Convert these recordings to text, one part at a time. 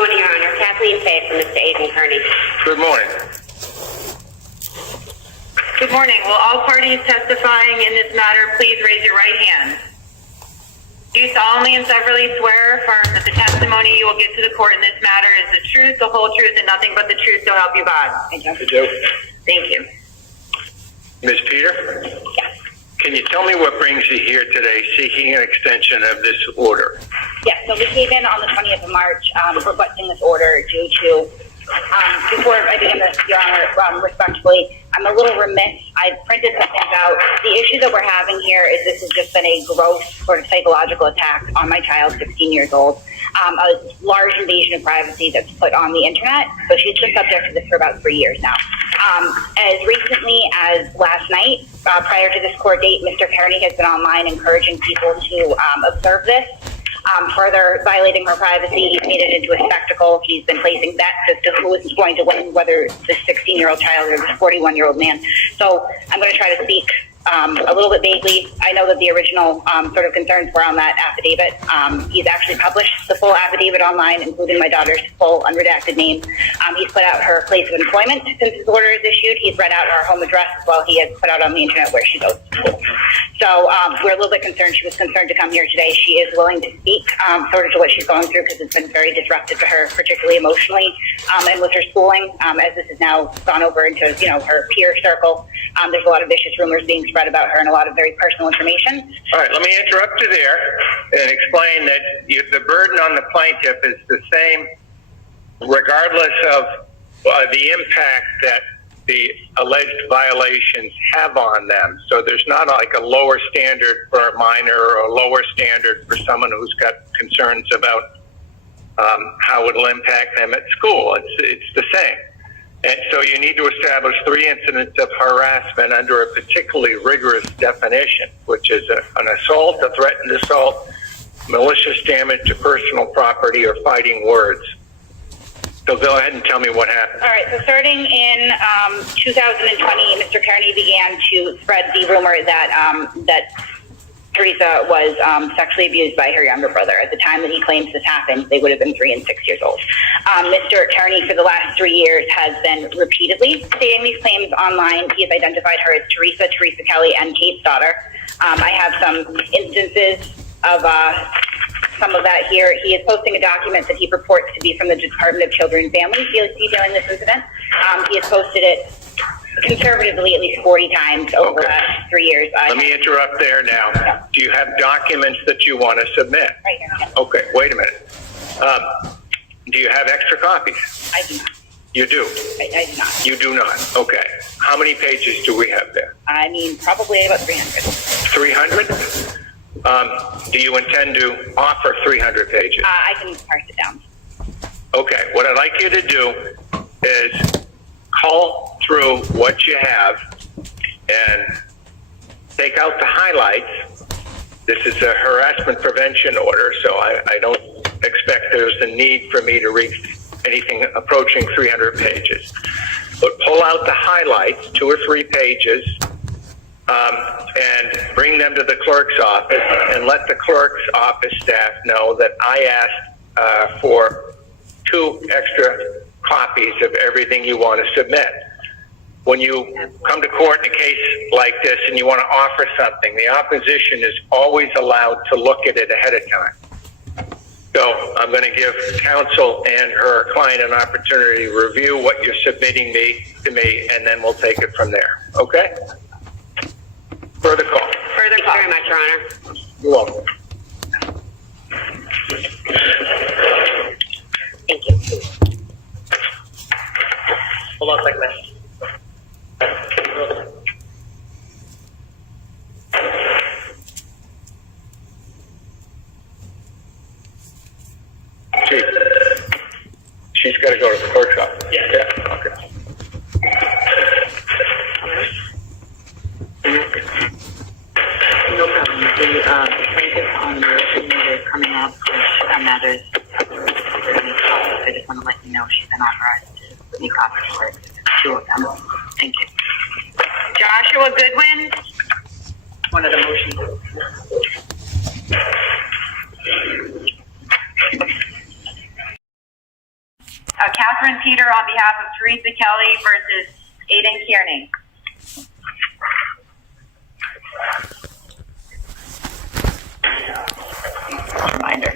Good morning, Your Honor. Kathleen Fay from Mr. Aidan Kearney. Good morning. Good morning. Will all parties testifying in this matter please raise your right hand? Do you solemnly and severally swear or affirm that the testimony you will give to the court in this matter is the truth, the whole truth, and nothing but the truth, so help you God? I do. I do. Thank you. Ms. Peter, Yes. can you tell me what brings you here today seeking an extension of this order? Yes, so we came in on the 20th of March requesting this order due to, before I begin this, Your Honor, respectfully, I'm a little remiss. I printed some things out. The issue that we're having here is this has just been a gross sort of psychological attack on my child, 16 years old. A large invasion of privacy that's put on the internet. So she's been subject to this for about 3 years now. As recently as last night, prior to this court date, Mr. Kearney has been online encouraging people to observe this. Further violating her privacy, he's made it into a spectacle. He's been placing bets as to who is going to win, whether this 16-year-old child or this 41-year-old man. So I'm going to try to speak a little bit vaguely. I know that the original sort of concerns were on that affidavit. He's actually published the full affidavit online, including my daughter's full unredacted name. He's put out her place of employment since his order is issued. He's read out her home address as well. He has put out on the internet where she goes to school. So we're a little bit concerned. She was concerned to come here today. She is willing to speak sort of to what she's going through because it's been very disruptive to her, particularly emotionally, and with her schooling, as this has now gone over into, you know, her peer circle. There's a lot of vicious rumors being spread about her and a lot of very personal information. All right, let me interrupt you there and explain that the burden on the plaintiff is the same regardless of the impact that the alleged violations have on them. So there's not like a lower standard for a minor or a lower standard for someone who's got concerns about how it'll impact them at school. It's the same. And so you need to establish 3 incidents of harassment under a particularly rigorous definition, which is an assault, a threatened assault, malicious damage to personal property, or fighting words. So go ahead and tell me what happened. All right, so starting in 2020, Mr. Kearney began to spread the rumor that Teresa was sexually abused by her younger brother. At the time that he claims this happened, they would have been 3 and 6 years old. Mr. Kearney, for the last 3 years, has been repeatedly stating these claims online. He has identified her as 𝗵𝗂 𝗵𝗂 and Kate's daughter. I have some instances of some of that here. He is posting a document that he purports to be from the Department of Children and Families detailing this incident. He has posted it conservatively at least 40 times over the last 3 years. Let me interrupt there now. Yeah. Do you have documents that you want to submit? Right here. Yeah. Okay, wait a minute. Do you have extra copies? I do not. You do? I do not. You do not. Okay. How many pages do we have there? I mean, probably about 300. 300? Do you intend to offer 300 pages? I can parse it down. Okay. What I'd like you to do is call through what you have and take out the highlights. This is a harassment prevention order, so I don't expect there's a need for me to read anything approaching 300 pages. But pull out the highlights, 2 or 3 pages, and bring them to the clerk's office and let the clerk's office staff know that I asked for 2 extra copies of everything you want to submit. When you come to court in a case like this and you want to offer something, the opposition is always allowed to look at it ahead of time. So I'm going to give counsel and her client an opportunity to review what you're submitting to me, and then we'll take it from there. Okay? Further call. Further Thank you call. very much, Your Honor. You're welcome. Thank you. Hold on a second, man. She's got to go to the clerk's office. Yeah. Okay. No problem. The plaintiff on your email is coming up, which matters. I just want to let you know she's been authorized to make copies for 2 of them. Thank you. Joshua Goodwin. One of the motions. Catherine Peter on behalf of 𝗕𝗏ecie 𝗺𝗂𝗄 versus Aidan Kearney. Reminder.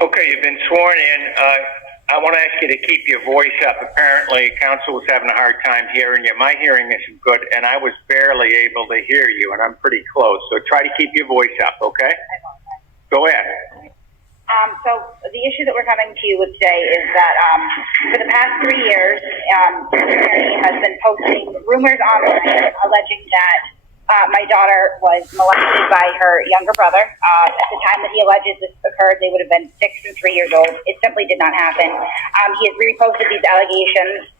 Okay, you've been sworn in. I want to ask you to keep your voice up. Apparently, counsel was having a hard time hearing you. My hearing isn't good, and I was barely able to hear you, and I'm pretty close. So try to keep your voice up, okay? Go ahead. So the issue that we're coming to you with today is that for the past 3 years, Kearney has been posting rumors online alleging that my daughter was molested by her younger brother. At the time that he alleges this occurred, they would have been 6 and 3 years old. It simply did not happen. He has reposted these allegations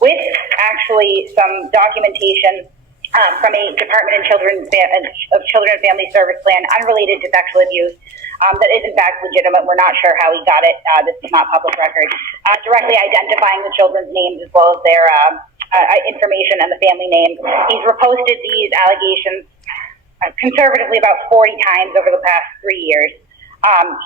with actually some documentation from a Department of Children and Family Service plan unrelated to sexual abuse that is in fact legitimate. We're not sure how he got it. This is not public record. Directly identifying the children's names as well as their information and the family name. He's reposted these allegations conservatively about 40 times over the past 3 years.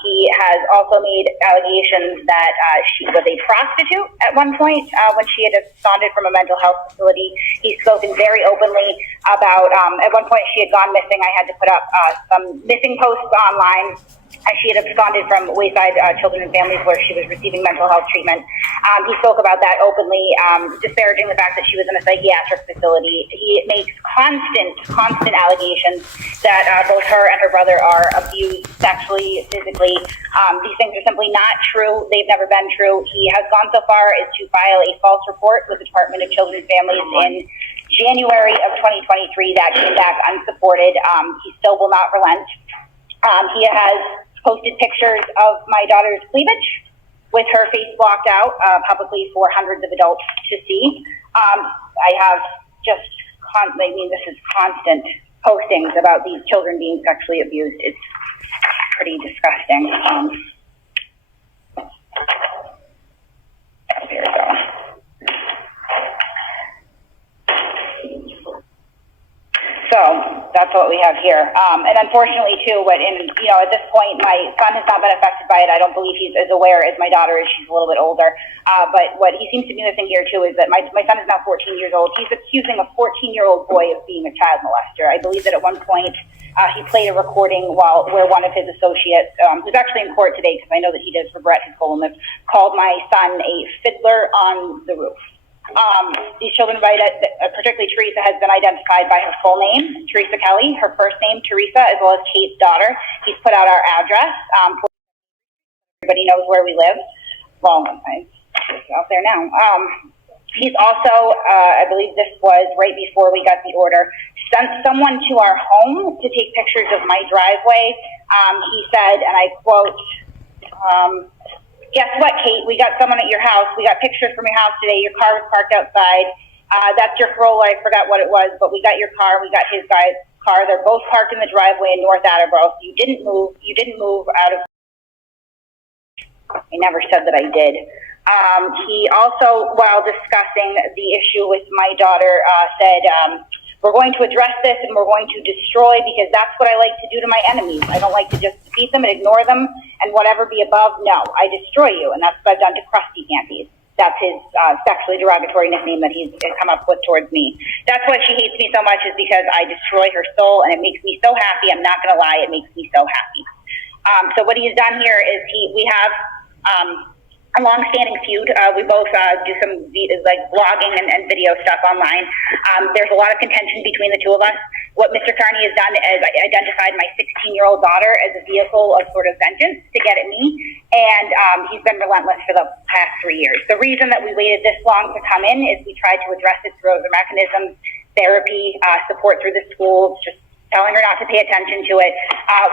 He has also made allegations that she was a prostitute at one point when she had absconded from a mental health facility. He's spoken very openly about, at one point she had gone missing. I had to put up some missing posts online. She had absconded from Wayside Children and Families where she was receiving mental health treatment. He spoke about that openly, disparaging the fact that she was in a psychiatric facility. He makes constant allegations that both her and her brother are abused sexually, physically. These things are simply not true. They've never been true. He has gone so far as to file a false report with the Department of Children and Families in January of 2023 that came back unsupported. He still will not relent. He has posted pictures of my daughter's cleavage with her face blocked out publicly for hundreds of adults to see. I have just, this is constant postings about these children being sexually abused. It's pretty disgusting. Here we go. So that's what we have here. And unfortunately, too, at this point, my son has not been affected by it. I don't believe he's as aware as my daughter is. She's a little bit older. But what he seems to be missing here, too, is that my son is now 14 years old. He's accusing a 14-year-old boy of being a child molester. I believe that at one point he played a recording where one of his associates, who's actually in court today because I know that he does regret his wholeness, called my son a fiddler on the roof. These children, particularly Teresa, has been identified by her full name, Terica Kelly, her first name, Teresa, as well as Kate's daughter. He's put out our address. Everybody knows where we live. Well, it's out there now. He's also, I believe this was right before we got the order, sent someone to our home to take pictures of my driveway. He said, and I quote, "Guess what, Kate? We got someone at your house. We got pictures from your house today. Your car was parked outside. That's your Corolla. I forgot what it was, but we got your car. We got his guy's car. They're both parked in the driveway in North Attleboro. So you didn't move. You didn't move out of." I never said that I did. He also, while discussing the issue with my daughter, said, "We're going to address this and we're going to destroy because that's what I like to do to my enemies. I don't like to just defeat them and ignore them and whatever be above. No, I destroy you." And that's what I've done to 𝗏𝗏𝗏 𝗏𝗏𝗏. That's his sexually derogatory nickname that he's come up with towards me. That's why she hates me so much, is because I destroy her soul and it makes me so happy. I'm not going to lie, it makes me so happy. So what he's done here is we have a long-standing feud. We both do some blogging and video stuff online. There's a lot of contention between the two of us. What Mr. Kearney has done is identified my 16-year-old daughter as a vehicle of sort of vengeance to get at me, and he's been relentless for the past 3 years. The reason that we waited this long to come in is we tried to address it through other mechanisms, therapy, support through the schools, just telling her not to pay attention to it.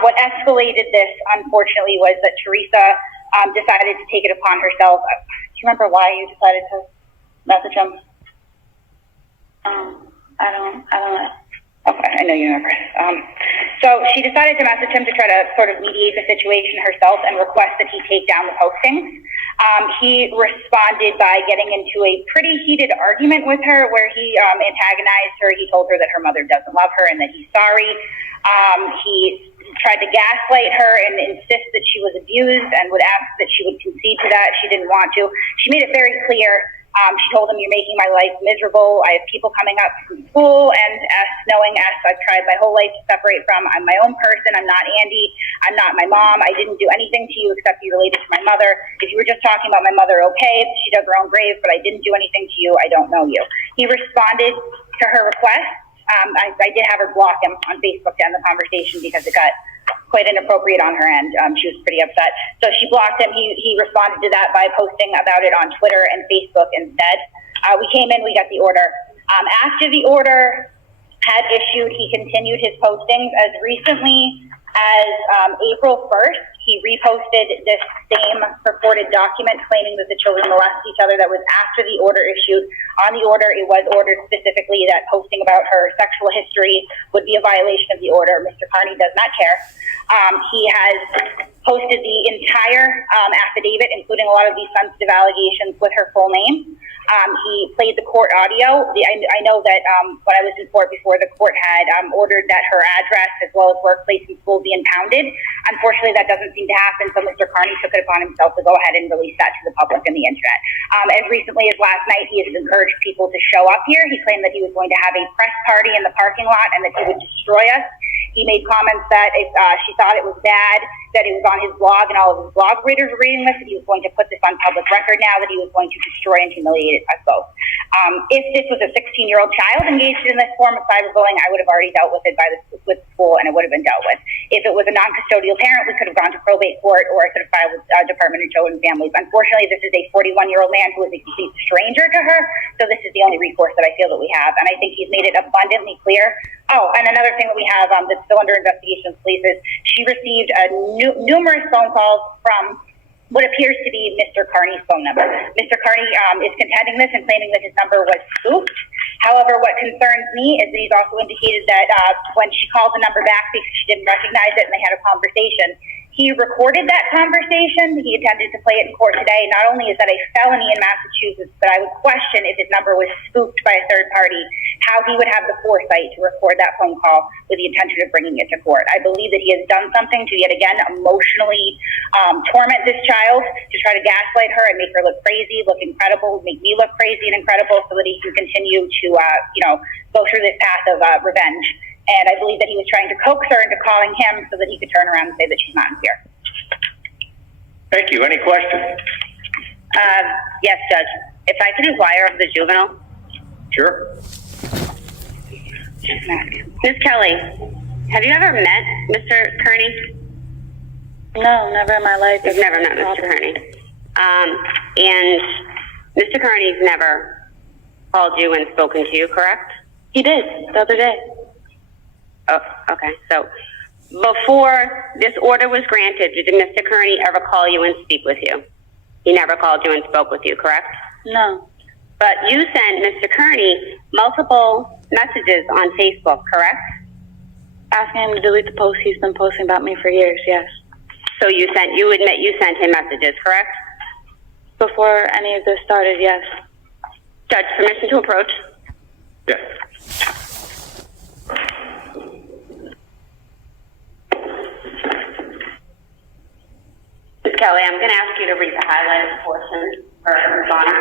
What escalated this, unfortunately, was that Teresa decided to take it upon herself. Do you remember why you decided to message him? I don't know. Okay, I know you remember. So she decided to message him to try to sort of mediate the situation herself and request that he take down the postings. He responded by getting into a pretty heated argument with her where he antagonized her. He told her that her mother doesn't love her and that he's sorry. He tried to gaslight her and insist that she was abused and would ask that she would concede to that. She didn't want to. She made it very clear. She told him, "You're making my life miserable. I have people coming up from school and knowing I've tried my whole life to separate from. I'm my own person. I'm not Andy. I'm not my mom. I didn't do anything to you except be related to my mother. If you were just talking about my mother, okay, she dug her own grave, but I didn't do anything to you. I don't know you." He responded to her request. I did have her block him on Facebook to end the conversation because it got quite inappropriate on her end. She was pretty upset. So she blocked him. He responded to that by posting about it on Twitter and Facebook instead. We came in, we got the order. After the order had issued, he continued his postings. As recently as April 1st, he reposted this same purported document claiming that the children molest each other that was after the order issued. On the order, it was ordered specifically that posting about her sexual history would be a violation of the order. Mr. Kearney does not care. He has posted the entire affidavit, including a lot of these sensitive allegations, with her full name. He played the court audio. I know that when I was in court before, the court had ordered that her address as well as workplace and school be impounded. Unfortunately, that doesn't seem to happen, so Mr. Kearney took it upon himself to go ahead and release that to the public and the internet. As recently as last night, he has encouraged people to show up here. He claimed that he was going to have a press party in the parking lot and that he would destroy us. He made comments that if she thought it was bad, that it was on his blog and all of his blog readers were reading this, that he was going to put this on public record now, that he was going to destroy and humiliate us both. If this was a 16-year-old child engaged in this form of cyberbullying, I would have already dealt with it with school and it would have been dealt with. If it was a non-custodial parent, we could have gone to probate court or I could have filed with Department of Children and Families. Unfortunately, this is a 41-year-old man who is a complete stranger to her, so this is the only recourse that I feel that we have, and I think he's made it abundantly clear. Oh, and another thing that we have that's still under investigation of police is she received numerous phone calls from what appears to be Mr. Kearney's phone number. Mr. Kearney is contending this and claiming that his number was spoofed. However, what concerns me is that he's also indicated that when she called the number back because she didn't recognize it and they had a conversation, he recorded that conversation. He intended to play it in court today. Not only is that a felony in Massachusetts, but I would question if his number was spoofed by a third party, how he would have the foresight to record that phone call with the intention of bringing it to court. I believe that he has done something to yet again emotionally torment this child, to try to gaslight her and make her look crazy, look incredible, make me look crazy and incredible, so that he can continue to go through this path of revenge. And I believe that he was trying to coax her into calling him so that he could turn around and say that she's not in fear. Thank you. Any questions? Yes, Judge. If I could inquire of the juvenile. Sure. Ms. Kelly, have you ever met Mr. Kearney? No, never in my life. You've never met Mr. Kearney. And Mr. Kearney's never called you and spoken to you, correct? He did, the other day. Oh, okay. So before this order was granted, did Mr. Kearney ever call you and speak with you? He never called you and spoke with you, correct? No. But you sent Mr. Kearney multiple messages on Facebook, correct? Asking him to delete the post he's been posting about me for years, yes. So you admit you sent him messages, correct? Before any of this started, yes. Judge, permission to approach? Yes. Ms. Kelly, I'm going to ask you to read the highlighted portion for His Honor.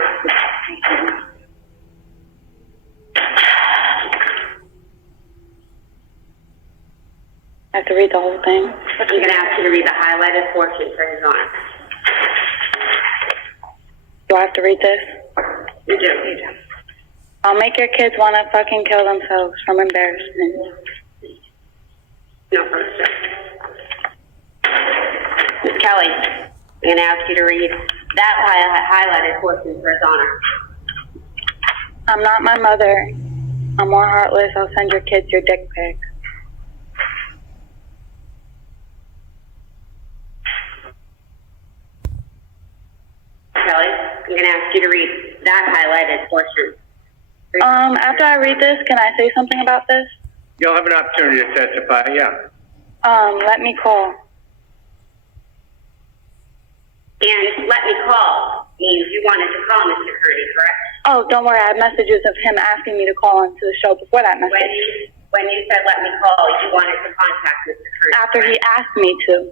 I have to read the whole thing. I'm going to ask you to read the highlighted portion for His Honor. Do I have to read this? You do. I'll make your kids want to fucking kill themselves from embarrassment. No further. Ms. Kelly, I'm going to ask you to read that highlighted portion for His Honor. I'm not my mother. I'm more heartless. I'll send your kids your dick pic. Kelly, I'm going to ask you to read that highlighted portion. After I read this, can I say something about this? You'll have an opportunity to testify, yeah. Let me call. And let me call. wanted to call Mr. Kearney, correct? Oh, don't worry. I have messages of him asking me to call into the show before that message. When you said let me call, you wanted to contact Mr. Kearney. After he asked me to.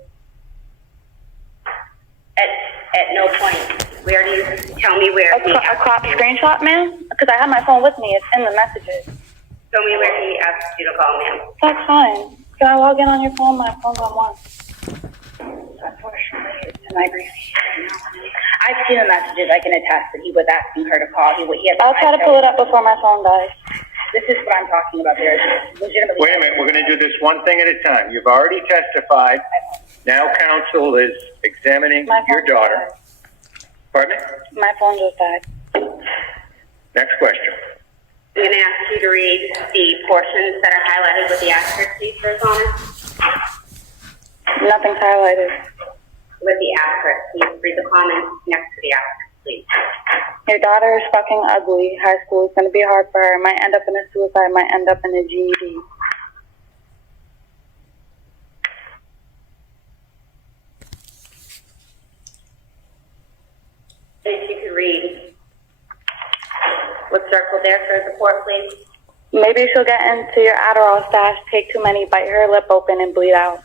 At no point. Where do you tell me where he A crop screenshot, ma'am? Because I have my phone with me. It's in the messages. Show me where he asked you to call, ma'am. That's fine. Can I log in on your phone? My phone's on one. Unfortunately, it's an aggregation. I've seen the messages. I can attest that he was asking her to call. He has I'll try to pull it up before my phone dies. This is what I'm talking about. There is legitimately. Wait a minute, we're going to do this one thing at a time. You've already testified. Now counsel is examining My your phone daughter. died. Pardon me? My phone just died. Next question. I'm going to ask you to read the portions that are highlighted with the asterisk, please, for his honor. Nothing's highlighted. With the asterisk, please read the comments next to the asterisk, please. Your daughter is fucking ugly. High school is going to be hard for her. Might end up in a suicide. Might end up in a GED. If you could read what's circled there for his report, please. Maybe she'll get into your Adderall stash, take too many, bite her lip open, and bleed out.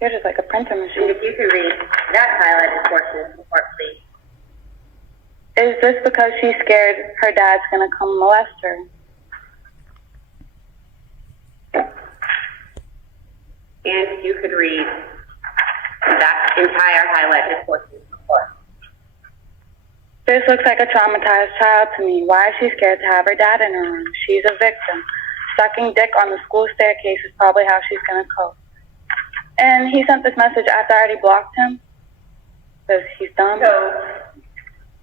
You're just like a printer And machine. if you could read that highlighted portion of the report, please. Is this because she's scared her dad's going to come molest her? And if you could read that entire highlighted portion of the report. This looks like a traumatized child to me. Why is she scared to have her dad in her room? She's a victim. Sucking dick on the school staircase is probably how she's going to cope. And he sent this message after I already blocked him. Because he's dumb. So,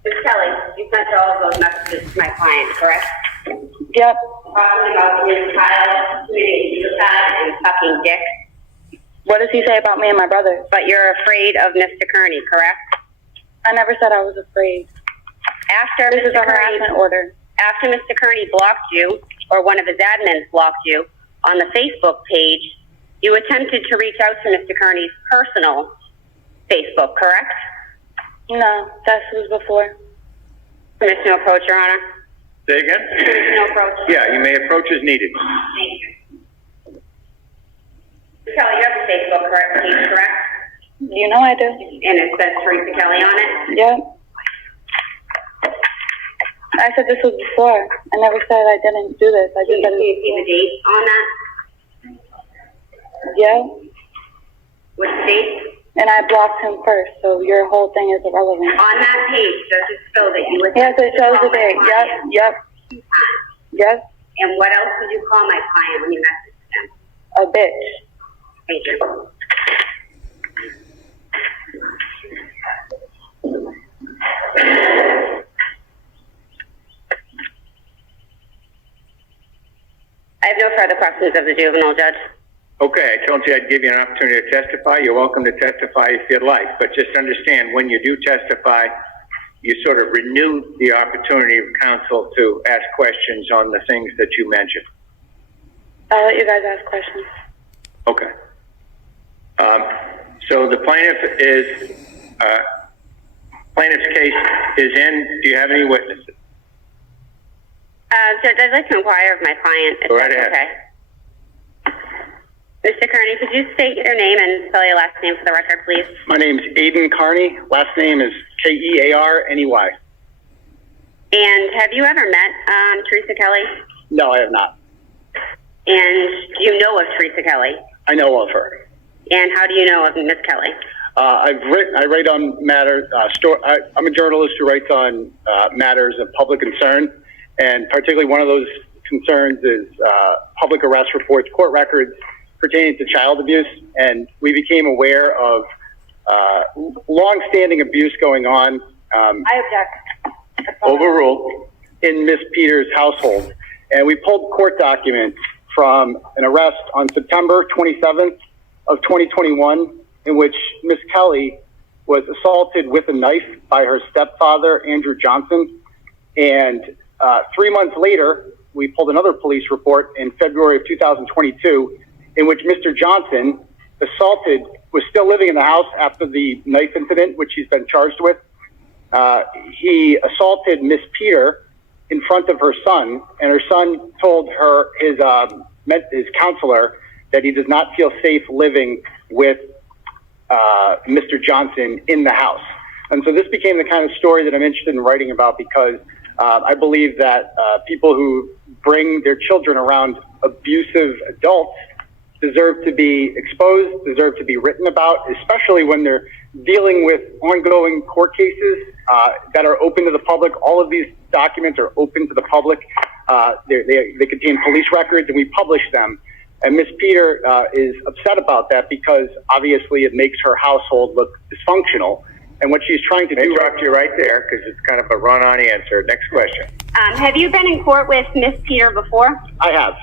Ms. Kelly, you sent all of those messages to my client, correct? Yep. Talking about his child committing suicide and sucking dick. What does he say about me and my brother? But you're afraid of Mr. Kearney, correct? I never said I was afraid. After This is a Mr. Kearney, harassment order. after Mr. Kearney blocked you, or one of his admins blocked you on the Facebook page, you attempted to reach out to Mr. Kearney's personal Facebook, correct? No, that was before. Permission to approach, Your Honor. Say again? Permission to approach. Yeah, you may approach as needed. Thank you. Kelly, you have a Facebook page, correct? You know I do. And it says 𝗵𝗏 Kelly on it? Yep. I said this was before. I never said I didn't do this. I Can just said you it see the date on that? yeah. What's the date? And I blocked him first, so your whole thing is irrelevant. On that page, does it show that you Yes, it shows the call my date. Yep, client yep, 2 times? yes. And what else did you call my client when you messaged him? A bitch. Thank you. I have no further questions of the juvenile judge. Okay, I told you I'd give you an opportunity to testify. You're welcome to testify if you'd like, but just understand when you do testify, you sort of renew the opportunity of counsel to ask questions on the things that you mentioned. I'll let you guys ask questions. Okay. So the plaintiff's case is in. Do you have any witnesses? Judge, I'd like to inquire of my client, if Go right that's ahead. okay. Mr. Kearney, could you state your name and spell your last name for the record, please? My name's Aidan Kearney. Last name is 𝗄𝗏𝗄𝗏. And have you ever met 𝗵𝗏 Kelly? No, I have not. And do you know of 𝗵𝗏 Kelly? I know of her. And how do you know of Miss Kelly? I write on matters. I'm a journalist who writes on matters of public concern, and particularly one of those concerns is public arrest reports, court records pertaining to child abuse. And we became aware of long-standing abuse going on. I object. Overruled in Miss Peters' household. And we pulled court documents from an arrest on September 27th of 2021 in which Miss Kelly was assaulted with a knife by her stepfather, Andrew Johnson. And 3 months later, we pulled another police report in February of 2022 in which Mr. Johnson assaulted was still living in the house after the knife incident, which he's been charged with. He assaulted Miss Peter in front of her son, and her son told her, his counselor, that he does not feel safe living with Mr. Johnson in the house. And so this became the kind of story that I'm interested in writing about, because I believe that people who bring their children around abusive adults deserve to be exposed, deserve to be written about, especially when they're dealing with ongoing court cases that are open to the public. All of these documents are open to the public. They contain police records, and we publish them. And Miss Peter is upset about that because obviously it makes her household look dysfunctional. And what she's trying to do... Interrupt you right there because it's kind of a run-on answer. Next question. Have you been in court with Miss Peter before? I have.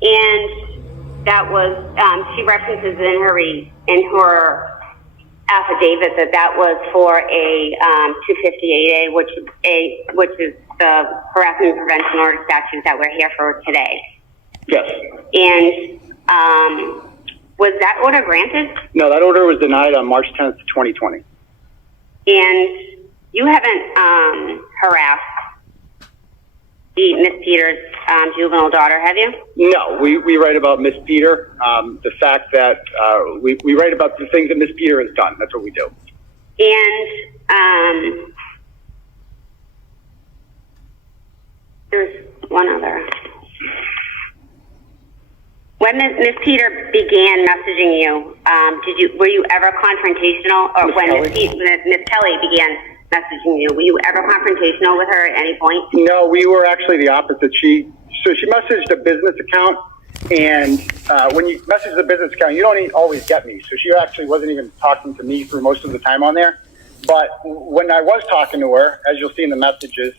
And that was, she references in her affidavit that was for a 258A, which is the harassment prevention order statute that we're here for today. Yes. And was that order granted? No, that order was denied on March 10th, 2020. And you haven't harassed Miss Peter's juvenile daughter, have you? No, we write about Miss Peter. The fact that we write about the things that Miss Peter has done. That's what we do. And there's one other. When Miss Peter began messaging you, were you ever confrontational, or Ms. when Kelly? Miss Kelly began messaging you, were you ever confrontational with her at any point? No, we were actually the opposite. She messaged a business account, and when you message the business account, you don't always get me. So she actually wasn't even talking to me for most of the time on there. But when I was talking to her, as you'll see in the messages,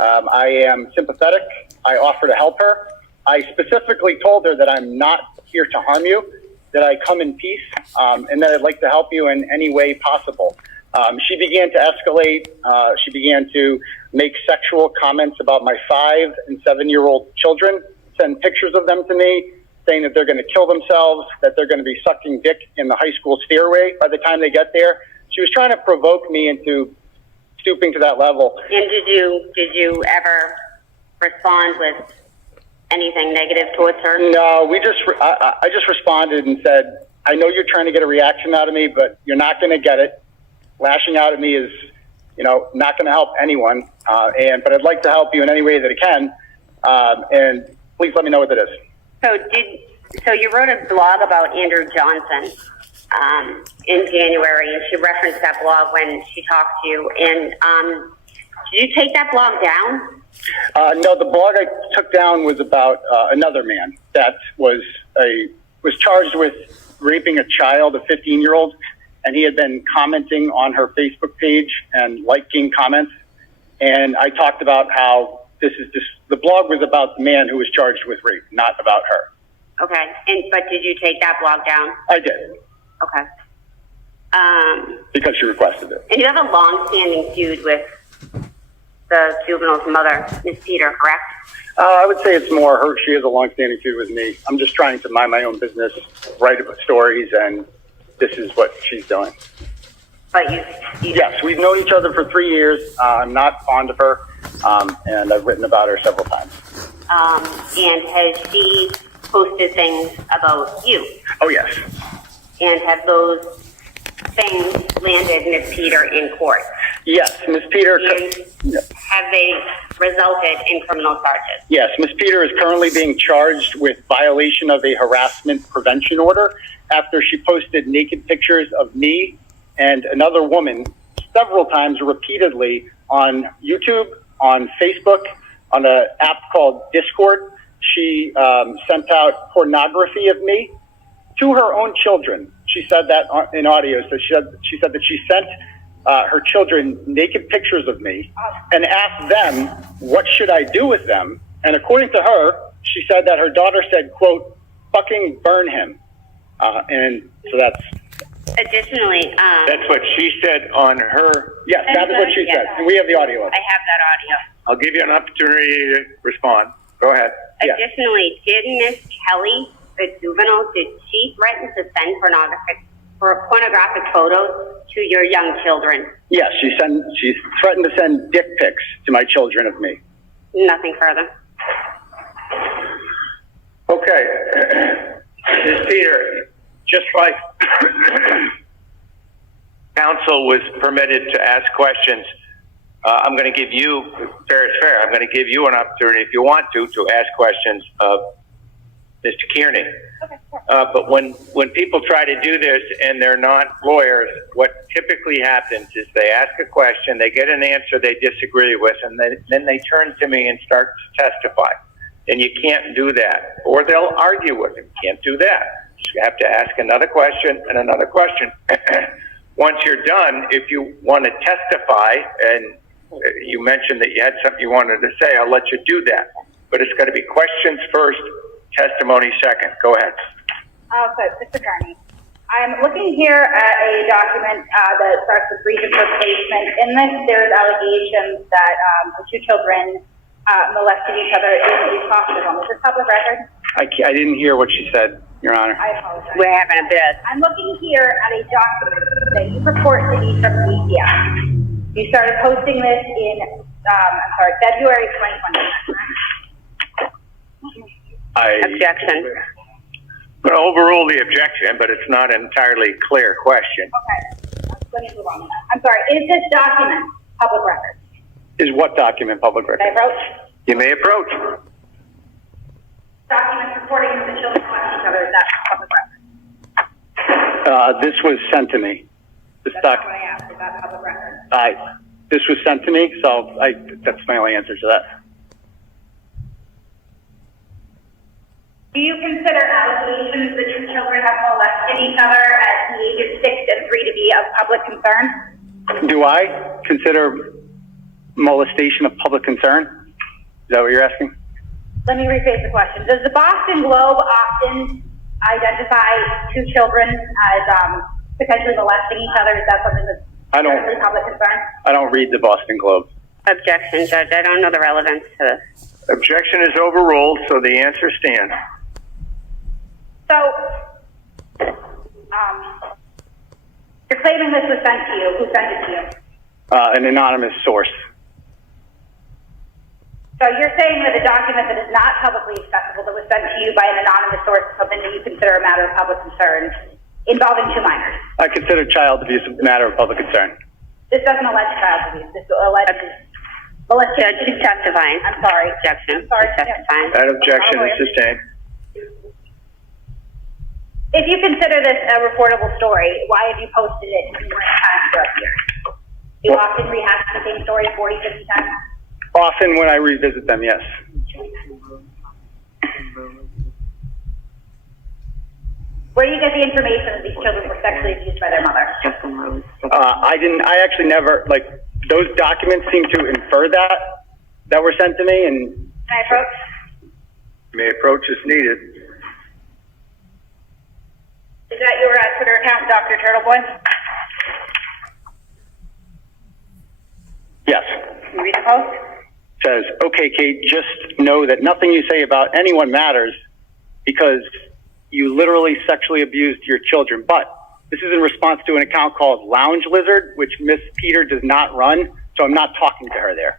I am sympathetic. I offer to help her. I specifically told her that I'm not here to harm you, that I come in peace, and that I'd like to help you in any way possible. She began to escalate. She began to make sexual comments about my 5- and 7-year-old children, send pictures of them to me, saying that they're going to kill themselves, that they're going to be sucking dick in the high school stairway by the time they get there. She was trying to provoke me into stooping to that level. And did you ever respond with anything negative towards her? No, I just responded and said, I know you're trying to get a reaction out of me, but you're not going to get it. Lashing out at me is, not going to help anyone. But I'd like to help you in any way that I can. And please let me know what that is. So you wrote a blog about Andrew Johnson in January, and she referenced that blog when she talked to you. And did you take that blog down? No, the blog I took down was about another man that was charged with raping a child, a 15-year-old, and he had been commenting on her Facebook page and liking comments. And I talked about how the blog was about the man who was charged with rape, not about her. Okay, but did you take that blog down? I did. Okay. Because she requested it. And you have a long-standing feud with the juvenile's mother, Miss Peter, correct? I would say it's more her. She has a long-standing feud with me. I'm just trying to mind my own business, write about stories, and this is what she's doing. But Yes, we've known each other for 3 years. I'm not fond of her, and I've written about her several times. And has she posted things about you? Oh, yes. And have those things landed Miss Peter in court? Yes, Miss Peter. And have they resulted in criminal charges? Yes, Miss Peter is currently being charged with violation of a harassment prevention order after she posted naked pictures of me and another woman several times repeatedly on YouTube, on Facebook, on an app called Discord. She sent out pornography of me to her own children. She said that in audio. So she said that she sent her children naked pictures of me and asked them, what should I do with them? And according to her, she said that her daughter said, quote, fucking burn him. And so that's... Additionally... That's what she said on her... Yes, that is what she said. And we have the audio of it. I have that audio. I'll give you an opportunity to respond. Go ahead. Yeah. Additionally, did Miss Kelly, the juvenile, did she threaten to send for pornographic photos to your young children? Yes, she threatened to send dick pics to my children of me. Nothing further. Okay. Ms. Peter, just like counsel was permitted to ask questions, I'm going to give you, fair is fair, I'm going to give you an opportunity, if you want to ask questions of Mr. Kearney. Okay, sure. But when people try to do this and they're not lawyers, what typically happens is they ask a question, they get an answer they disagree with, and then they turn to me and start to testify. And you can't do that. Or they'll argue with it. You can't do that. You have to ask another question and another question. Once you're done, if you want to testify, and you mentioned that you had something you wanted to say, I'll let you do that. But it's got to be questions first, testimony second. Go ahead. So, Mr. Kearney, I'm looking here at a document that starts with reason for placement. In this, there's allegations that the two children molested each other in a foster home. Is this public record? I didn't hear what she said, Your Honor. I apologize. We're having a bit. I'm looking here at a document that you purport to be from Mejia. You started posting this in, February 2020. Objection. I'm going to overrule the objection, but it's not an entirely clear question. Okay, let me move on. I'm sorry, is this document public record? Is what document public Can I record? approach? You may approach. Documents reporting that the children molest each other, is that public record? This was sent to me. That's not what I asked, is that public record? This was sent to me, so that's my only answer to that. Do you consider allegations that your children have molested each other at the age of 6 and 3 to be of public concern? Do I consider molestation of public concern? Is that what you're asking? Let me rephrase the question. Does the Boston Globe often identify two children as potentially molesting each other? Is that something that's certainly public concern? I don't read the Boston Globe. Objection, Judge. I don't know the relevance to this. Objection is overruled, so the answer stands. So, you're claiming this was sent to you. Who sent it to you? An anonymous source. So you're saying that a document that is not publicly accessible that was sent to you by an anonymous source is something that you consider a matter of public concern involving two minors? I consider child abuse a matter of public concern. This doesn't allege child abuse. This alleges molestation. Judge, she's testifying. I'm sorry. Objection. I'm sorry. She's testifying. That objection is sustained. If you consider this a reportable story, why have you posted it numerous times throughout the years? Do you often rehash the same story 40, 50 times? Often when I revisit them, yes. Where do you get the information that these children were sexually abused by their mother? I actually never, those documents seem to infer that were sent to me, and... Can I approach? You may approach as needed. Is that your Twitter account, Dr. Turtleboy? Yes. Can you read the post? Says, okay, Kate, just know that nothing you say about anyone matters because you literally sexually abused your children. But this is in response to an account called Lounge Lizard, which Miss Peter does not run, so I'm not talking to her there.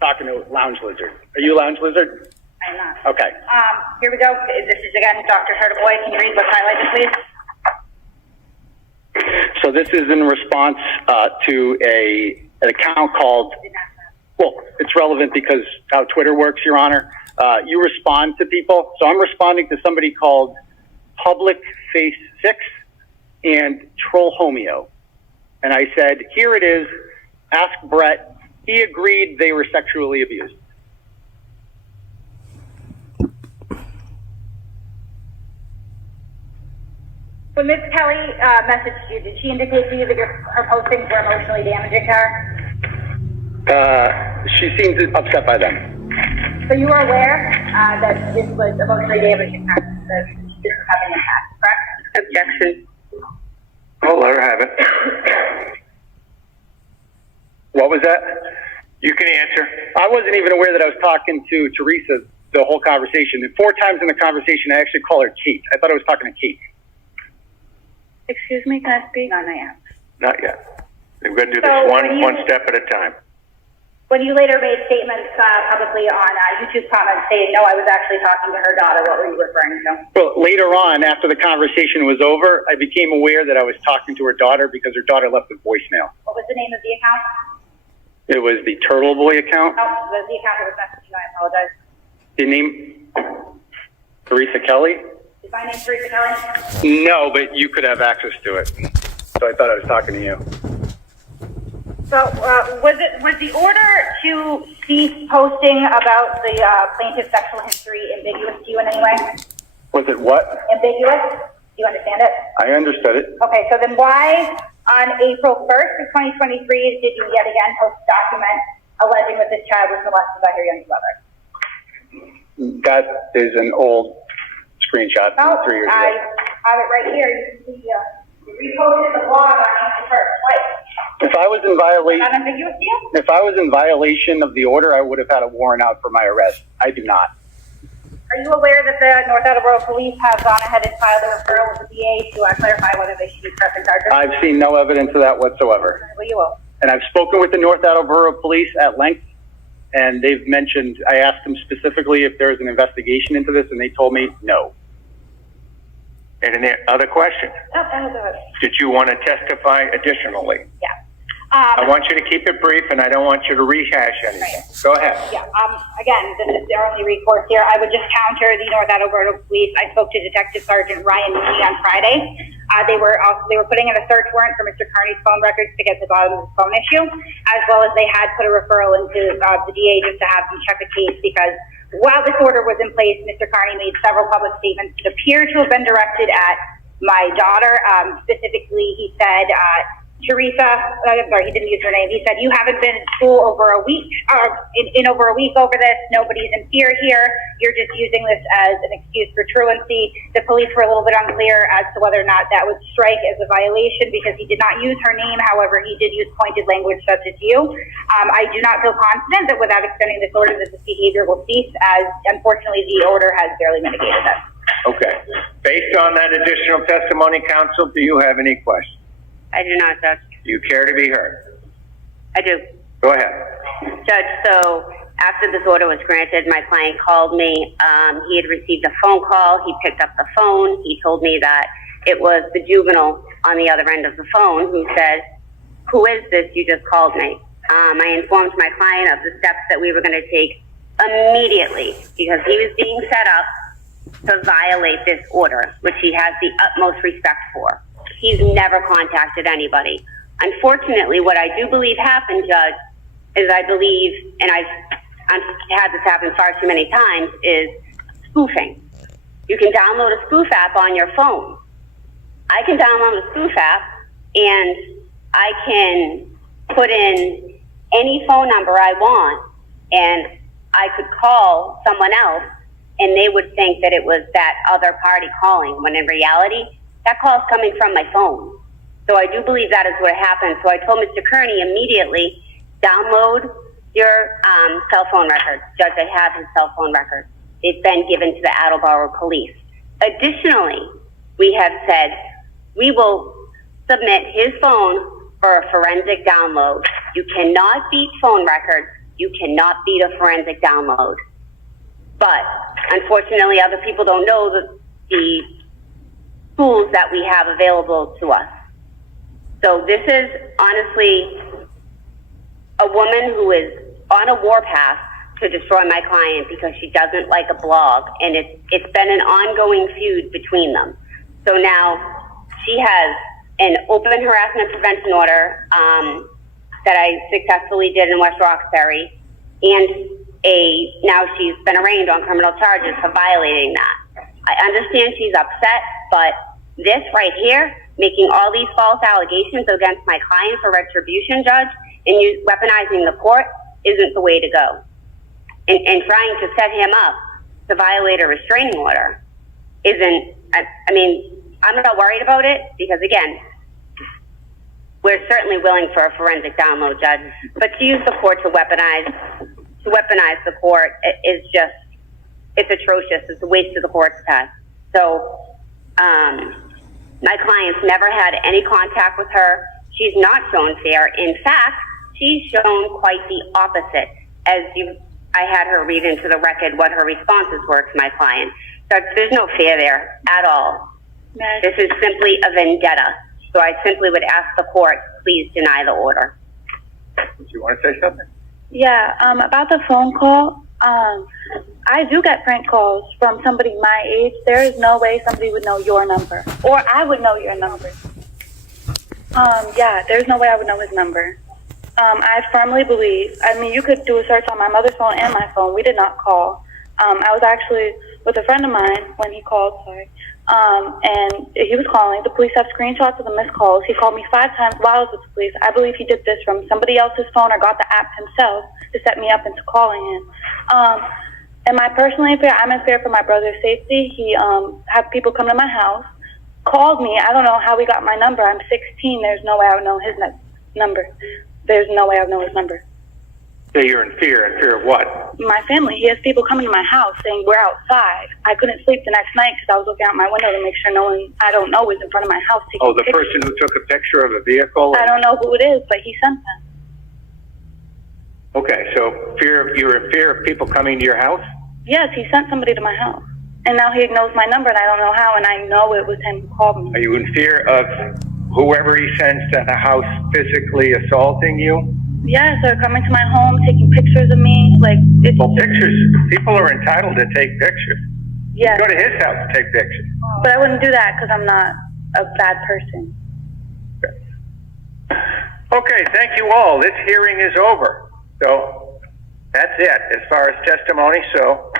Talking to Lounge Lizard. Are you Lounge Lizard? I'm not. Okay. Here we go. This is again Dr. Turtleboy. Can you read what's highlighted, please? So this is in response to an account called, well, it's relevant because how Twitter works, Your Honor. You respond to people. So I'm responding to somebody called Public Face 6 and Troll Homeo. And I said, here it is. Ask Brett. He agreed they were sexually abused. When Ms. Kelly messaged you, did she indicate to you that her postings were emotionally damaging to her? She seems upset by them. So you are aware that this was emotionally damaging to her, that this was having an impact, correct? Objection. I'll let her have it. What was that? You can answer. I wasn't even aware that I was talking to Teresa the whole conversation. And 4 times in the conversation, I actually call her Kate. I thought I was talking to Kate. Excuse Excuse me, can I speak? No, not yet. Not yet. We're going to do So this when you- one step at a time. When you later made statements publicly on YouTube comments saying, no, I was actually talking to her daughter, what were you referring to? Well, later on, after the conversation was over, I became aware that I was talking to her daughter because her daughter left a voicemail. What was the name of the account? It was the Turtleboy account. Oh, was the account that was messaging? I apologize. The name, 𝗟𝗏 𝗫𝗂𝗍? Is my name 𝗟𝗏 𝗫𝗂𝗍? No, but you could have access to it. So I thought I was talking to you. So, was the order to cease posting about the plaintiff's sexual history ambiguous to you in any way? Was it what? Ambiguous? Do you understand it? I understood it. Okay, so then why on April 1st of 2023 did you yet again post a document alleging that this child was molested by her young brother? That is an old screenshot from 3 years ago. I have it right here. You can see you reposted the blog on April 1st twice. If I was in violation, Is that ambiguous to you? if I was in violation of the order, I would have had a warrant out for my arrest. I do not. Are you aware that the North Attleboro police have gone ahead and filed a referral with the DA to clarify whether they should be pressing charges? I've seen no evidence of that whatsoever. Well, you will. And I've spoken with the North Attleboro police at length, and they've mentioned, I asked them specifically if there's an investigation into this, and they told me no. And any other questions? Oh, that was it. Did you want to testify additionally? Yeah. I want you to keep it brief, and I don't want you to rehash anything. Go ahead. Yeah, again, this is their only recourse here. I would just counter the North Attleboro police. I spoke to Detective Sergeant Ryan Mejia on Friday. They were putting in a search warrant for Mr. Kearney's phone records to get to the bottom of the phone issue, as well as they had put a referral into the DA just to have them check a case because while this order was in place, Mr. Kearney made several public statements that appear to have been directed at my daughter. Specifically, he said, 𝗵𝗵𝗱, I'm sorry, he didn't use her name. He said, you haven't been in school over a week, in over a week over this. Nobody's in fear here. You're just using this as an excuse for truancy. The police were a little bit unclear as to whether or not that would strike as a violation because he did not use her name. However, he did use pointed language such as you. I do not feel confident that without extending this order that this behavior will cease, as unfortunately the order has barely mitigated that. Okay. Based on that additional testimony, counsel, do you have any questions? I do not, Judge. Do you care to be heard? I do. Go ahead. Judge, so after this order was granted, my client called me. He had received a phone call. He picked up the phone. He told me that it was the juvenile on the other end of the phone who said, who is this? You just called me. I informed my client of the steps that we were going to take immediately because he was being set up to violate this order, which he has the utmost respect for. He's never contacted anybody. Unfortunately, what I do believe happened, Judge, is I believe, and I've had this happen far too many times, is spoofing. You can download a spoof app on your phone. I can download a spoof app and I can put in any phone number I want and I could call someone else and they would think that it was that other party calling, when in reality, that call is coming from my phone. So I do believe that is what happened. So I told Mr. Kearney immediately, download your cell phone records. Judge, I have his cell phone records. It's been given to the Attleboro police. Additionally, we have said we will submit his phone for a forensic download. You cannot beat phone records. You cannot beat a forensic download. But unfortunately, other people don't know the tools that we have available to us. So this is honestly a woman who is on a warpath to destroy my client because she doesn't like a blog, and it's been an ongoing feud between them. So now she has an open harassment prevention order that I successfully did in West Roxbury, and now she's been arraigned on criminal charges for violating that. I understand she's upset, but this right here, making all these false allegations against my client for retribution, Judge, and weaponizing the court isn't the way to go. And trying to set him up to violate a restraining order isn't, I mean, I'm not worried about it because, again, we're certainly willing for a forensic download, Judge, but to use the court to weaponize the court is just, it's atrocious. It's a waste of the court's time. So, My client's never had any contact with her. She's not shown fear. In fact, she's shown quite the opposite. I had her read into the record what her responses were to my client. So there's no fear there at all. This is simply a vendetta. So I simply would ask the court, please deny the order. Do you want to say something? Yeah, about the phone call, I do get prank calls from somebody my age. There is no way somebody would know your number, or I would know your number. Yeah, there's no way I would know his number. I firmly believe, you could do a search on my mother's phone and my phone. We did not call. I was actually with a friend of mine when he called, and he was calling. The police have screenshots of the missed calls. He called me 5 times while I was with the police. I believe he did this from somebody else's phone or got the app himself to set me up into calling him. Am I personally in fear? I'm in fear for my brother's safety. He had people come to my house, called me. I don't know how he got my number. I'm 16. There's no way I would know his number. There's no way I would know his number. So you're in fear. In fear of what? My family. He has people coming to my house saying we're outside. I couldn't sleep the next night because I was looking out my window to make sure no one I don't know was in front of my house taking the pictures. person who took a picture of a vehicle? I don't know who it is, but he sent them. Okay, so you're in fear of people coming to your house? Yes, he sent somebody to my house. And now he knows my number, and I don't know how, and I know it was him who called me. Are you in fear of whoever he sends to the house physically assaulting you? Yes, they're coming to my home, taking pictures of me. Pictures. People are entitled to take pictures. Yes. Go to his house and take pictures. But I wouldn't do that because I'm not a bad person. Okay, thank you all. This hearing is over. So that's it as far as testimony. So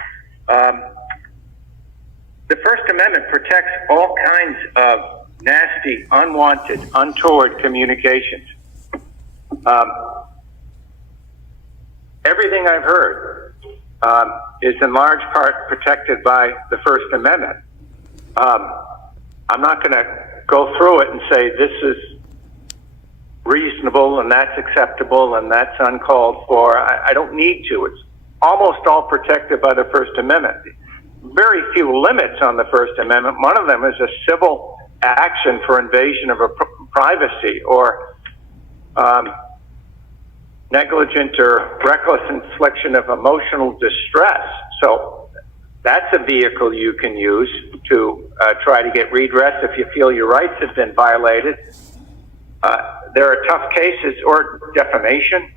the First Amendment protects all kinds of nasty, unwanted, untoward communications. Everything I've heard is in large part protected by the First Amendment. I'm not going to go through it and say this is reasonable and that's acceptable and that's uncalled for. I don't need to. It's almost all protected by the First Amendment. Very few limits on the First Amendment. One of them is a civil action for invasion of privacy or negligent or reckless infliction of emotional distress. So that's a vehicle you can use to try to get redress if you feel your rights have been violated. There are tough cases, or defamation,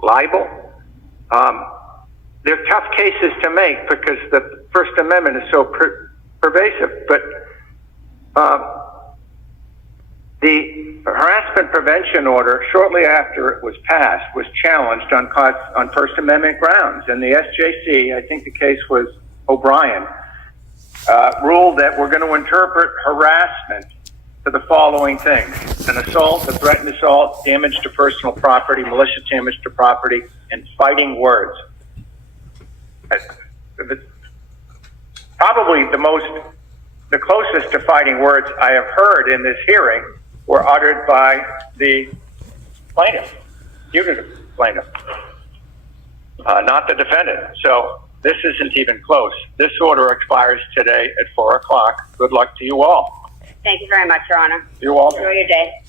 libel. They're tough cases to make because the First Amendment is so pervasive. But the harassment prevention order, shortly after it was passed, was challenged on First Amendment grounds. And the SJC, I think the case was O'Brien, ruled that we're going to interpret harassment to the following things: an assault, a threatened assault, damage to personal property, malicious damage to property, and fighting words. Probably the closest to fighting words I have heard in this hearing were uttered by the plaintiff, putative plaintiff, not the defendant. So this isn't even close. This order expires today at 4 o'clock. Good luck to you all. Thank you very much, Your Honor. You're welcome. Enjoy your day.